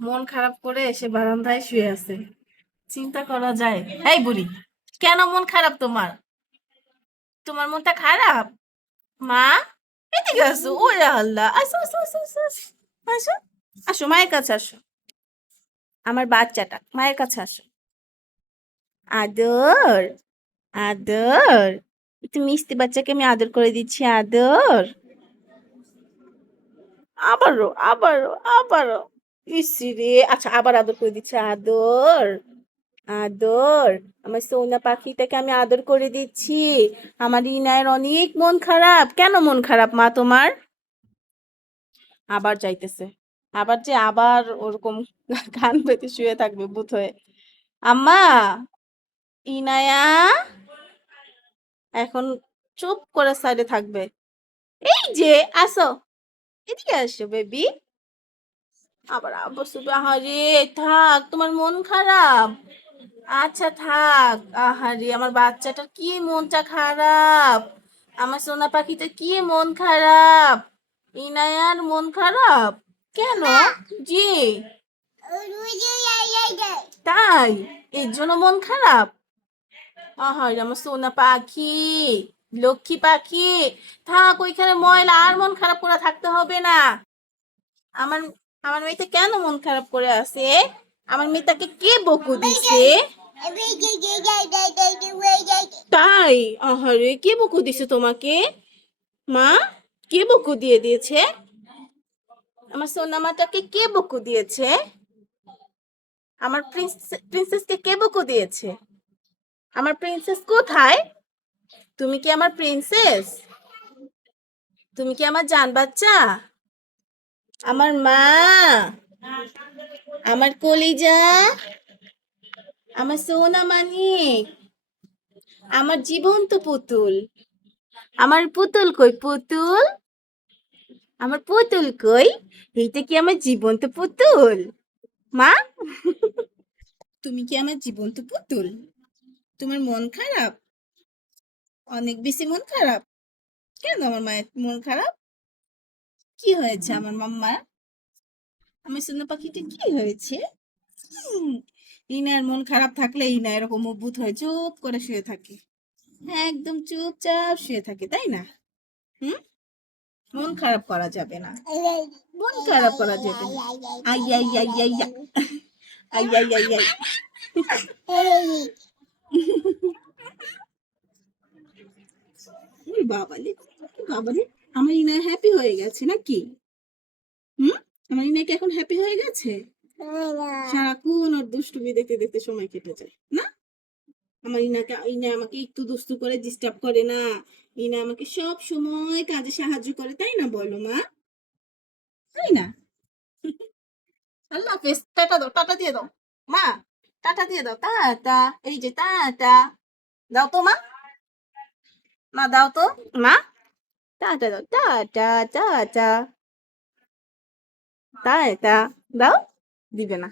মন খারাপ করে এসে বারান্দায় শুয়ে আছে। চিন্তা করা যায়। এই বুড়ি, কেন মন খারাপ তোমার? তোমার মনটা খারাপ? মা, এদিকে আসো। ওরে আল্লাহ, আসো আসো আসো আসো আসো। আসো, আসো মায়ের কাছে আসো। আমার বাচ্চাটা মায়ের কাছে আসো। আদর, আদর। তুমি মিষ্টি বাচ্চাকে আমি আদর করে দিচ্ছি, আদর। আবারও, আবারও, আবারও। ইসিরে, আচ্ছা আবার আদর করে দিচ্ছে, আদর, আদর। আমার সোনা পাখিটাকে আমি আদর করে দিচ্ছি। আমার ইনায়ের অনেক মন খারাপ। কেন মন খারাপ মা তোমার? আবার যাইতেছে। আবার যে আবার ওরকম কান পেতে শুয়ে থাকবে ভূত হয়ে। আম্মা, ইনায়া এখন চুপ করে সাইডে থাকবে। এই যে, আসো, এদিকে আসো বেবি। আবার আবার শুধু আহারে, থাক, তোমার মন খারাপ। আচ্ছা থাক। আহারে, আমার বাচ্চাটার কি মনটা খারাপ। আমার সোনা পাখিটা কি মন খারাপ। ইনায়ার মন খারাপ কেন? জি, তাই, এর জন্য মন খারাপ। আহারে, আমার সোনা পাখি, লক্ষ্মী পাখি, থাক ওইখানে ময়লা, আর মন খারাপ করে থাকতে হবে না। আমার আমার মেয়েটা কেন মন খারাপ করে আছে? আমার মেয়েটাকে কে বকু দিছে? তাই, আহারে, কে বকু দিছে তোমাকে? মা, কে বকু দিয়ে দিয়েছে? আমার সোনামাটাকে কে বকু দিয়েছে? আমার প্রিন্সেসকে কে বকু দিয়েছে? আমার প্রিন্সেস কোথায়? তুমি কি আমার প্রিন্সেস? তুমি কি আমার জান বাচ্চা? আমার মা, আমার কলিজা, আমার সোনা মানিক, আমার জীবন্ত পুতুল। আমার পুতুল কই পুতুল? আমার পুতুল কই? এইটা কি আমার জীবন্ত পুতুল? মা, তুমি কি আমার জীবন্ত পুতুল? তোমার মন খারাপ? অনেক বেশি মন খারাপ? কেন আমার মায়ের মন খারাপ? কি হয়েছে আমার মাম্মার? আমার সোনা পাখিটা কি হয়েছে? হুম, ইনার মন খারাপ থাকলে ইনা এরকম অভূত হয়ে চুপ করে শুয়ে থাকে। হ্যাঁ, একদম চুপচাপ শুয়ে থাকে, তাই না? হুম, মন খারাপ করা যাবে না। মন খারাপ করা যাবে না। I I I I I I I I I. ওরে বাবালে, বাবালে, আমার ইনা হ্যাপি হয়ে গেছে নাকি? হুম, আমার ইনা কি এখন হ্যাপি হয়ে গেছে? সারাক্ষণ ওর দুষ্টুমি দেখতে দেখতে সময় কেটে যায় না? আমার ইনা আমাকে একটু দুষ্টু করে ডিস্টার্ব করে না। ইনা আমাকে সব সময় কাজে সাহায্য করে, তাই না বলো মা? তাই না? আল্লাহ হাফেজ, টাটা দাও, টাটা দিয়ে দাও। মা, টাটা দিয়ে দাও, টাটা। এই যে টাটা, দাও তো মা। মা দাও তো। মা, টাটা দাও, টাটা, টাটা, টাটা দাও। দিবে না।